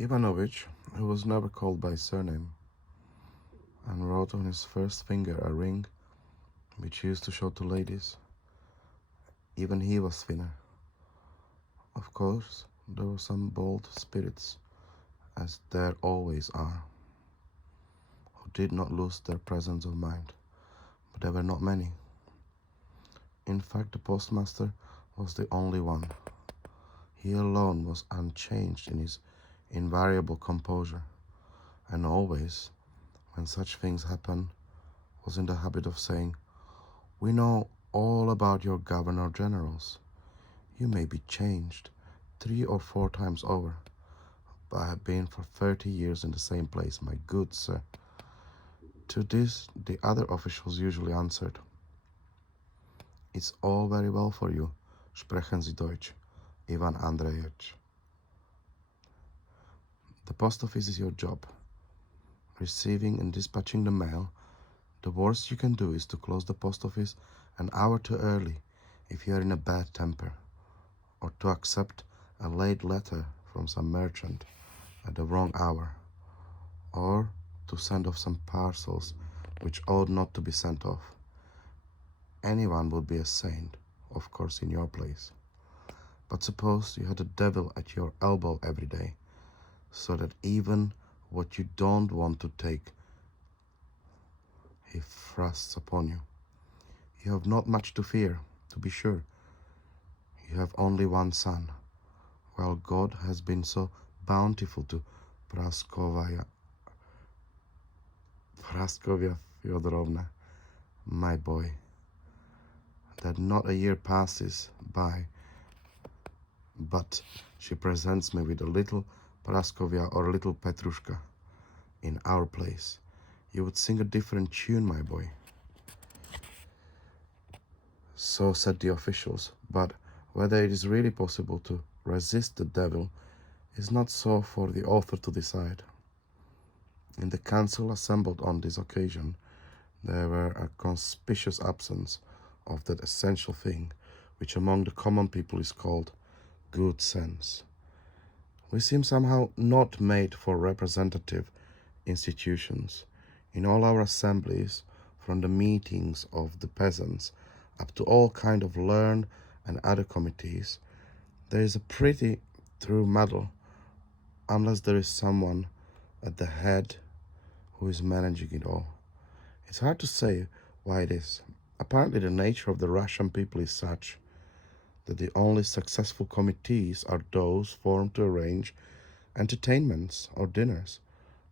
Ivanovich, who was never called by surname, and wrote on his first finger a ring which he used to show to ladies. Even he was thinner. Of course, there were some bold spirits, as there always are, who did not lose their presence of mind, but there were not many. In fact, the postmaster was the only one. He alone was unchanged in his invariable composure, and always, when such things happen, was in the habit of saying, "We know all about your governor-generals. You may be changed 3 or 4 times over, but I have been for 30 years in the same place, my good sir." To this, the other officials usually answered, "It's all very well for you, sprechen Sie Deutsch, Ivan Andreyevich. The post office is your job. Receiving and dispatching the mail, the worst you can do is to close the post office an hour too early if you are in a bad temper, or to accept a late letter from some merchant at the wrong hour, or to send off some parcels which ought not to be sent off. Anyone would be a saint, of course, in your place. But suppose you had the devil at your elbow every day, so that even what you don't want to take, he thrusts upon you. You have not much to fear, to be sure. You have only one son, while God has been so bountiful to Praskovia Fyodorovna, my boy, that not a year passes by but she presents me with a little Praskovia or a little Petrushka in our place. You would sing a different tune, my boy." So said the officials, but whether it is really possible to resist the devil is not so for the author to decide. In the council assembled on this occasion, there were a conspicuous absence of that essential thing which among the common people is called good sense. We seem somehow not made for representative institutions. In all our assemblies, from the meetings of the peasants up to all kind of learned and other committees, there is a pretty through muddle, unless there is someone at the head who is managing it all. It's hard to say why it is. Apparently the nature of the Russian people is such that the only successful committees are those formed to arrange entertainments or dinners,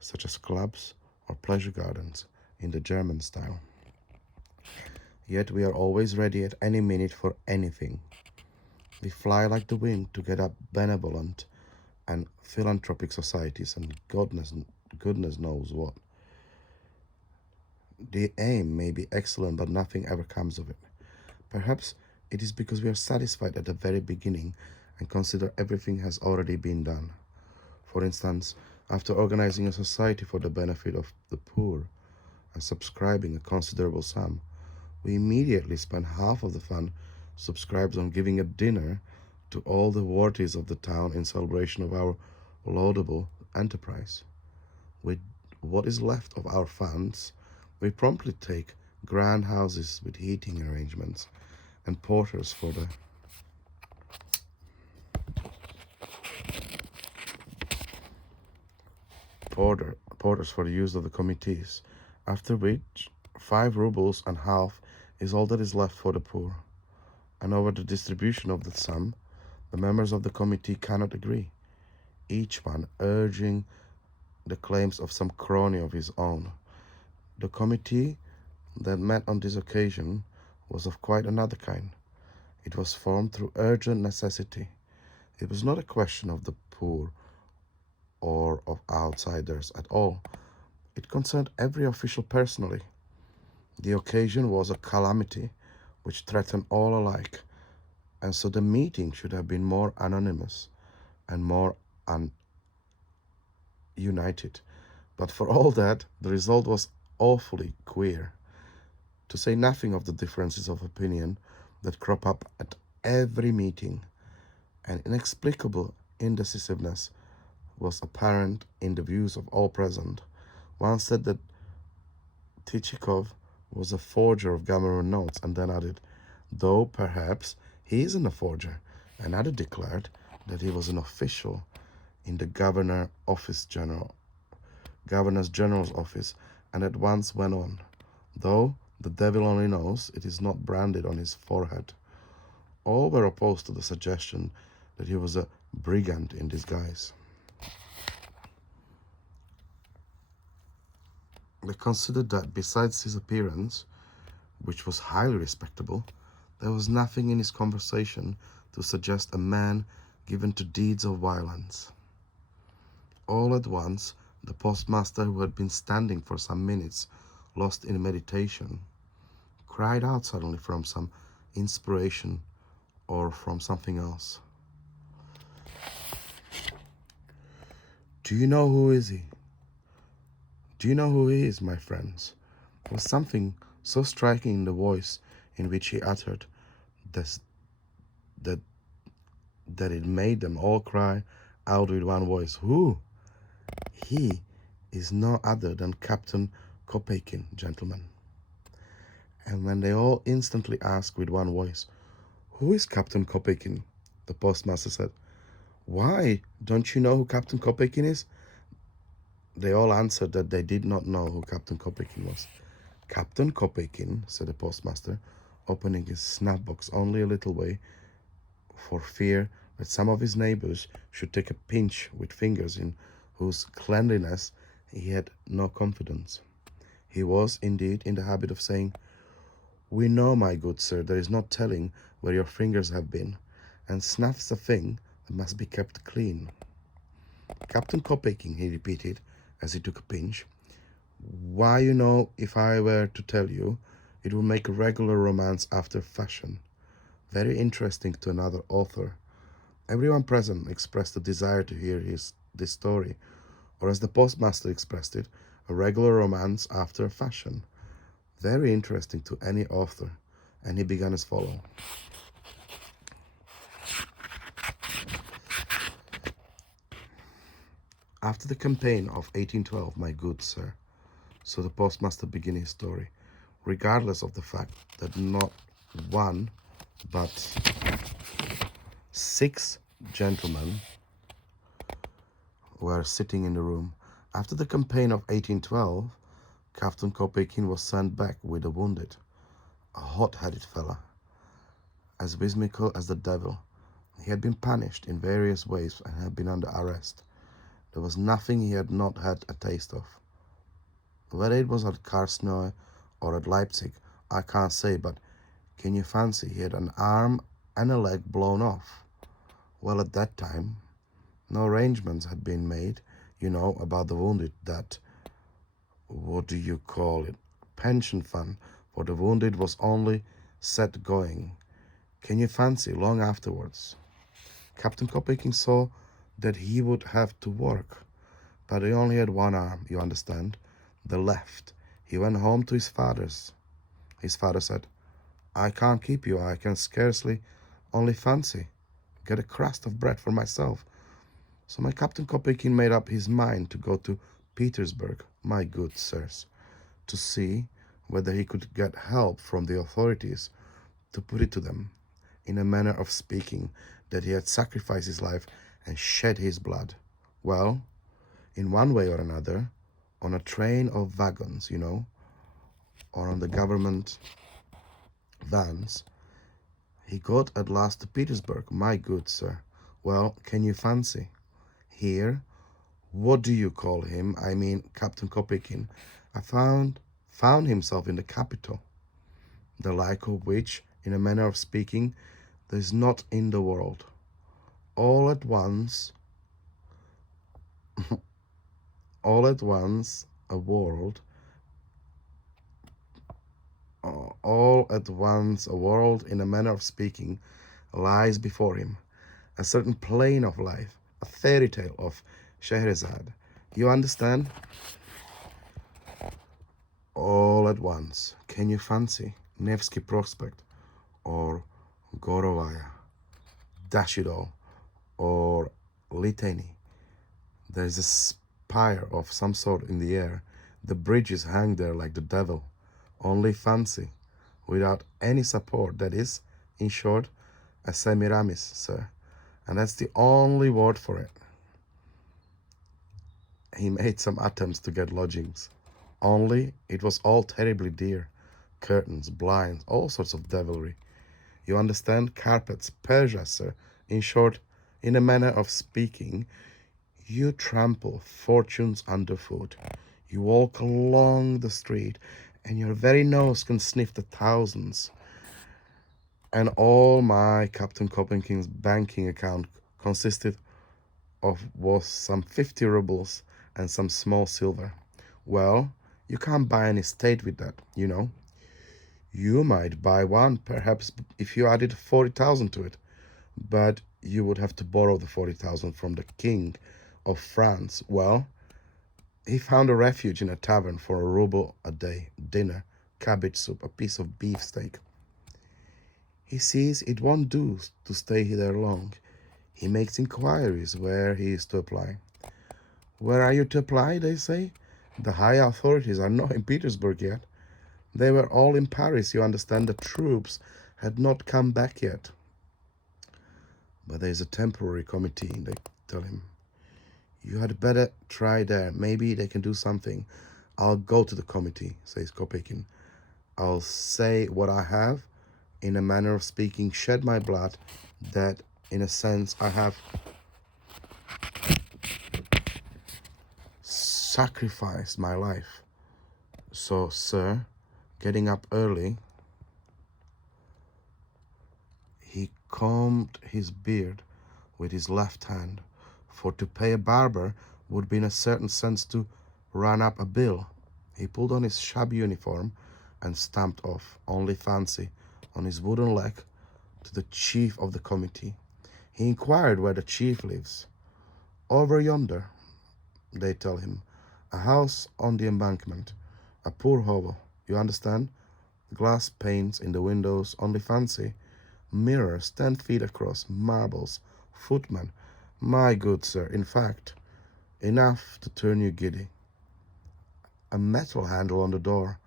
such as clubs or pleasure gardens in the German style. Yet we are always ready at any minute for anything. We fly like the wind to get up benevolent and philanthropic societies and goodness knows what. The aim may be excellent, but nothing ever comes of it. Perhaps it is because we are satisfied at the very beginning and consider everything has already been done. For instance, after organizing a society for the benefit of the poor and subscribing a considerable sum, we immediately spend half of the fund subscribed on giving a dinner to all the worthies of the town in celebration of our laudable enterprise. With what is left of our funds, we promptly take grand houses with heating arrangements and porters for the use of the committees, after which 5 rubles and half is all that is left for the poor. And over the distribution of the sum, the members of the committee cannot agree, each one urging the claims of some crony of his own. The committee that met on this occasion was of quite another kind. It was formed through urgent necessity. It was not a question of the poor or of outsiders at all. It concerned every official personally. The occasion was a calamity which threatened all alike, and so the meeting should have been more anonymous and more united. But for all that, the result was awfully queer, to say nothing of the differences of opinion that crop up at every meeting, and inexplicable indecisiveness was apparent in the views of all present. One said that Tichikov was a forger of government notes, and then added, though perhaps he isn't a forger. Another declared that he was an official in the Governor's General's office, and at once went on, though the devil only knows it is not branded on his forehead. All were opposed to the suggestion that he was a brigand in disguise. They considered that besides his appearance, which was highly respectable, there was nothing in his conversation to suggest a man given to deeds of violence. All at once, the postmaster, who had been standing for some minutes lost in meditation, cried out suddenly from some inspiration or from something else. Do you know who is he? Do you know who he is, my friends? There was something so striking in the voice in which he uttered this, that it made them all cry out with one voice, "Who?" "He is no other than Captain Kooeykin, gentlemen." And when they all instantly asked with one voice, "Who is Captain Kooeykin?" the postmaster said, "Why, don't you know who Captain Kooeykin is?" They all answered that they did not know who Captain Kooeykin was. "Captain Kooeykin," said the postmaster, opening his snuff-box only a little way, for fear that some of his neighbors should take a pinch with fingers in whose cleanliness he had no confidence. He was, indeed, in the habit of saying, "We know, my good sir, there is no telling where your fingers have been, and snuff's a thing that must be kept clean." "Captain Kooeykin," he repeated, as he took a pinch. "Why, you know, if I were to tell you, it would make a regular romance after fashion. Very interesting to another author." Everyone present expressed a desire to hear this story, or as the postmaster expressed it, a regular romance after fashion. Very interesting to any author, and he began as follows. "After the campaign of 1812, my good sir," so the postmaster began his story, regardless of the fact that not one, but 6 gentlemen were sitting in the room. "After the campaign of 1812, Captain Kooeykin was sent back with the wounded, a hot-headed fellow, as whimsical as the devil. He had been punished in various ways and had been under arrest. There was nothing he had not had a taste of. Whether it was at Karlsruhe or at Leipzig, I can't say, but can you fancy he had an arm and a leg blown off? Well, at that time, no arrangements had been made, you know, about the wounded. That, what do you call it, pension fund for the wounded was only set going. Can you fancy, long afterwards, Captain Kooeykin saw that he would have to work, but he only had one arm, you understand, the left. He went home to his father's. His father said, 'I can't keep you, I can scarcely, only fancy, get a crust of bread for myself.' So my Captain Kooeykin made up his mind to go to Petersburg, my good sirs, to see whether he could get help from the authorities, to put it to them, in a manner of speaking, that he had sacrificed his life and shed his blood. Well, in one way or another, on a train of wagons, you know, or on the government vans, he got at last to Petersburg, my good sir. Well, can you fancy? Here, what do you call him? I mean, Captain Kooeykin, found himself in the capital, the like of which, in a manner of speaking, there is not in the world. All at once, all at once, a world, all at once, a world, in a manner of speaking, lies before him, a certain plane of life, a fairy tale of Scheherazade. You understand? All at once, can you fancy Nevsky Prospect, or Gorovaya, dash it all, or Litany, There is a spire of some sort in the air. The bridges hang there like the devil. Only fancy, without any support. That is, in short, a Semiramis, sir. And that's the only word for it. He made some attempts to get lodgings. Only it was all terribly dear. Curtains, blinds, all sorts of devilry. You understand? Carpets, Persia, sir. In short, in a manner of speaking, you trample fortunes underfoot. You walk along the street, and your very nose can sniff the thousands. And all my Captain Kooeykin's banking account consisted of was some 50 rubles and some small silver. Well, you can't buy an estate with that, you know. You might buy one, perhaps, if you added 40,000 to it, but you would have to borrow the 40,000 from the King of France. Well, he found a refuge in a tavern for a ruble a day, dinner, cabbage soup, a piece of beefsteak. He sees it won't do to stay there long. He makes inquiries where he is to apply. Where are you to apply, they say? The high authorities are not in Petersburg yet. They were all in Paris, you understand. The troops had not come back yet. But there is a temporary committee, they tell him. You had better try there. Maybe they can do something. I'll go to the committee, says Kooeykin. I'll say what I have, in a manner of speaking, shed my blood, that, in a sense, I have sacrificed my life. So, sir, getting up early, he combed his beard with his left hand, for to pay a barber would be in a certain sense to run up a bill. He pulled on his shabby uniform and stamped off, only fancy, on his wooden leg, to the chief of the committee. He inquired where the chief lives. Over yonder, they tell him, a house on the embankment, a poor hovel, you understand? Glass panes in the windows, only fancy, mirrors 10 feet across, marbles, footman, my good sir, in fact, enough to turn you giddy. A metal handle on the door,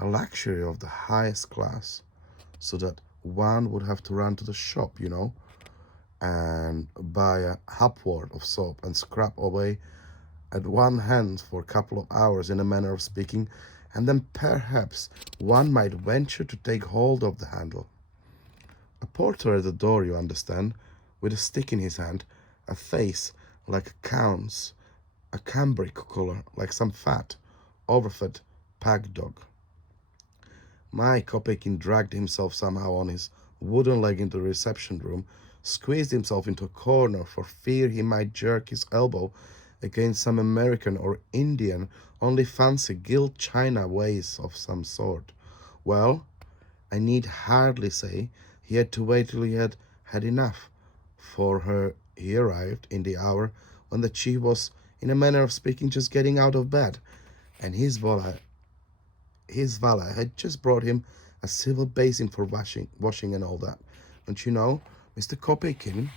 a luxury of the highest class, so that one would have to run to the shop, you know, and buy a hupworth of soap and scrub away at one hand for a couple of hours, in a manner of speaking, and then perhaps one might venture to take hold of the handle. A porter at the door, you understand, with a stick in his hand, a face like a count's, a cambric color like some fat, overfed pug dog. My Kooeykin dragged himself somehow on his wooden leg into the reception room, squeezed himself into a corner for fear he might jerk his elbow against some American or Indian, only fancy gilt china vase of some sort. Well, I need hardly say he had to wait till he had had enough, for he arrived in the hour when the chief was, in a manner of speaking, just getting out of bed, and his valet had just brought him a silver basin for washing and all that. Don't you know, Mr. Kooeykin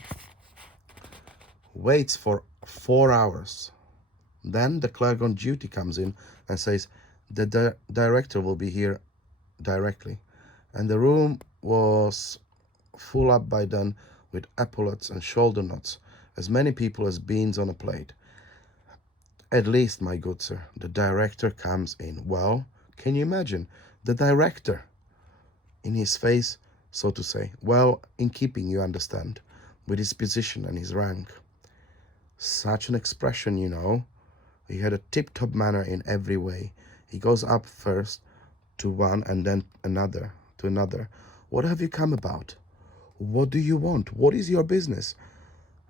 waits for 4 hours. Then the clerk on duty comes in and says the director will be here directly. And the room was full up by then with epaulets and shoulder knots, as many people as beans on a plate. At least, my good sir, the director comes in. Well, can you imagine? The director, in his face, so to say. Well, in keeping, you understand, with his position and his rank. Such an expression, you know. He had a tip-top manner in every way. He goes up first to one and then another to another. What have you come about? What do you want? What is your business?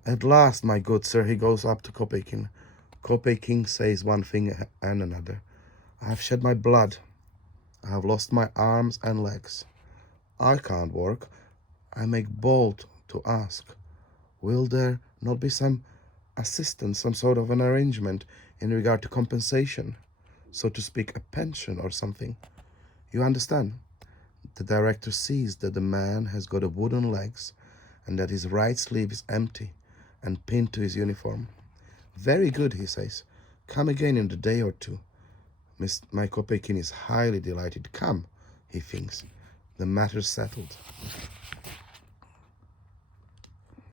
At last, my good sir, he goes up to Kooeykin. Kooeykin says one thing and another. I have shed my blood. I have lost my arms and legs. I can't work. I make bold to ask, will there not be some assistance, some sort of an arrangement in regard to compensation, so to speak, a pension or something? You understand? The director sees that the man has got a wooden legs and that his right sleeve is empty and pinned to his uniform. Very good, he says. Come again in a day or two. My Kooeykin is highly delighted. Come, he thinks. The matter's settled.